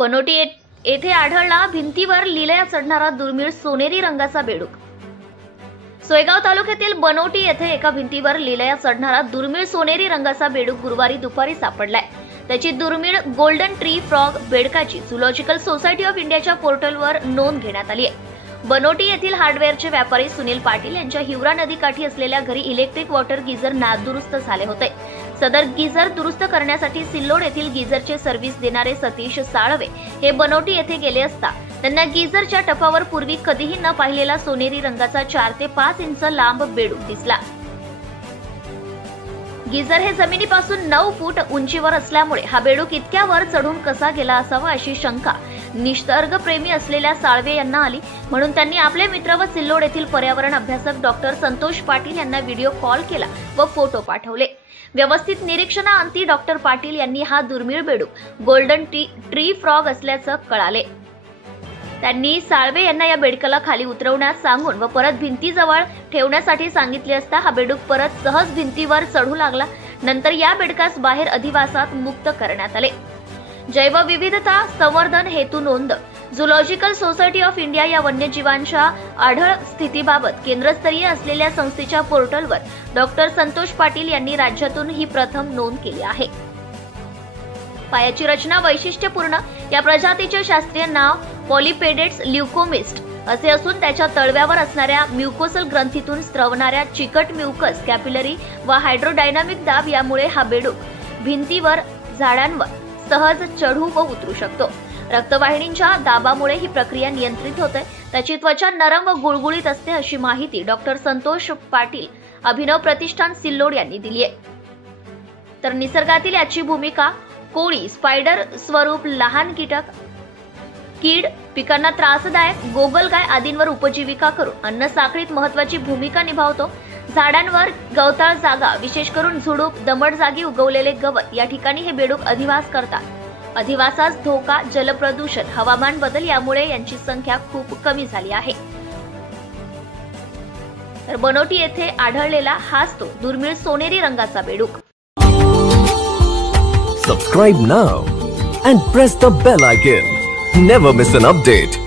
बनोटी येथे आढळला भिंतीवर लिलया चढणारा दुर्मिळ सोनेरी रंगाचा बेडूक। सोयगाव तालुक्यातील बनोटी येथे एका भिंतीवर लिलया चढणारा दुर्मिळ सोनेरी रंगाचा बेडूक गुरुवारी दुपारी सापडलाय। त्याची दुर्मिळ गोल्डन ट्री फ्रॉग बेडकाची झूलॉजिकल सोसायटी ऑफ इंडियाच्या पोर्टलवर नोंद घेण्यात आली आहे। बनोटी येथील हार्डवेअरचे व्यापारी सुनील पाटील यांच्या हिवरा नदीकाठी असलेल्या घरी इलेक्ट्रिक वॉटर गीझर नादुरुस्त झाले होते। सदर गीझर दुरुस्त करण्यासाठी सिल्लोड येथील गीझरचे सर्व्हिस देणारे सतीश साळवे हे बनोटी येथे गेले असता त्यांना गीझरच्या टपावर पूर्वी कधीही न पाहिलेला सोनेरी रंगाचा 4 ते 5 इंच लांब बेडूक दिसला। गीझर हे जमिनीपासून 9 फूट उंचीवर असल्यामुळे हा बेडूक इतक्या वर चढून कसा गेला असावा अशी शंका निसर्गप्रेमी असलेल्या साळवे यांना आली। म्हणून त्यांनी आपले मित्र व सिल्लोड येथील पर्यावरण अभ्यासक डॉक्टर संतोष पाटील यांना व्हिडिओ कॉल केला व फोटो पाठवले। व्यवस्थित निरीक्षणाअंती डॉक्टर पाटील यांनी हा दुर्मिळ बेडूक गोल्डन ट्री फ्रॉग असल्याचं कळाले। त्यांनी साळवे यांना या बेडकाला खाली उतरवण्यास सांगून व परत भिंतीजवळ ठेवण्यासाठी सांगितले असता हा बेडूक परत सहज भिंतीवर चढू लागला। नंतर या बेडकास बाहेर अधिवासात मुक्त करण्यात आले। जैवविविधता संवर्धन हेतू नोंद झूलॉजिकल सोसायटी ऑफ इंडिया या वन्यजीवांच्या आढळ स्थितीबाबत केंद्रस्तरीय असलेल्या संस्थेच्या पोर्टलवर डॉक्टर संतोष पाटील यांनी राज्यातून ही प्रथम नोंद केली आहे। पायाची रचना वैशिष्ट्यपूर्ण, या प्रजातीचे शास्त्रीय नाव पॉलिपेडेट्स ल्युकोमिस्ट असे असून त्याच्या तळव्यावर असणाऱ्या म्युकोसल ग्रंथीतून स्त्रवणाऱ्या चिकट म्युकस कॅपिलरी व हायड्रोडायनामिक दाब यामुळे हा बेडूक भिंतीवर, झाडांवर सहज चढू व उतरू शकतो। रक्तवाहिनींच्या दाबामुळे ही प्रक्रिया नियंत्रित होते। त्याची त्वचा नरम व गुळगुळीत असते अशी माहिती डॉक्टर संतोष पाटील, अभिनव प्रतिष्ठान, सिल्लोड यांनी दिली आहे। तर निसर्गातील याची भूमिका कोळी, स्पायडर स्वरूप, लहान कीटक, कीड, पिकांना त्रासदायक, गोगलगाय आदींवर उपजीविका करून अन्न साखळीत महत्वाची भूमिका निभावतो। झाडांवर गवताळ जागा, विशेष करून झुडूप, दमट जागी उगवलेले गवत या ठिकाणी हे बेडूक अधिवास करतात। अधिवासास धोका, जलप्रदूषण, हवामान बदल यामुळे यांची संख्या खूप कमी झाली आहे। तर बनोटी येथे आढळलेला हाच तो दुर्मिळ सोनेरी रंगाचा बेडूक। Subscribe now and press the bell icon. Never miss an update.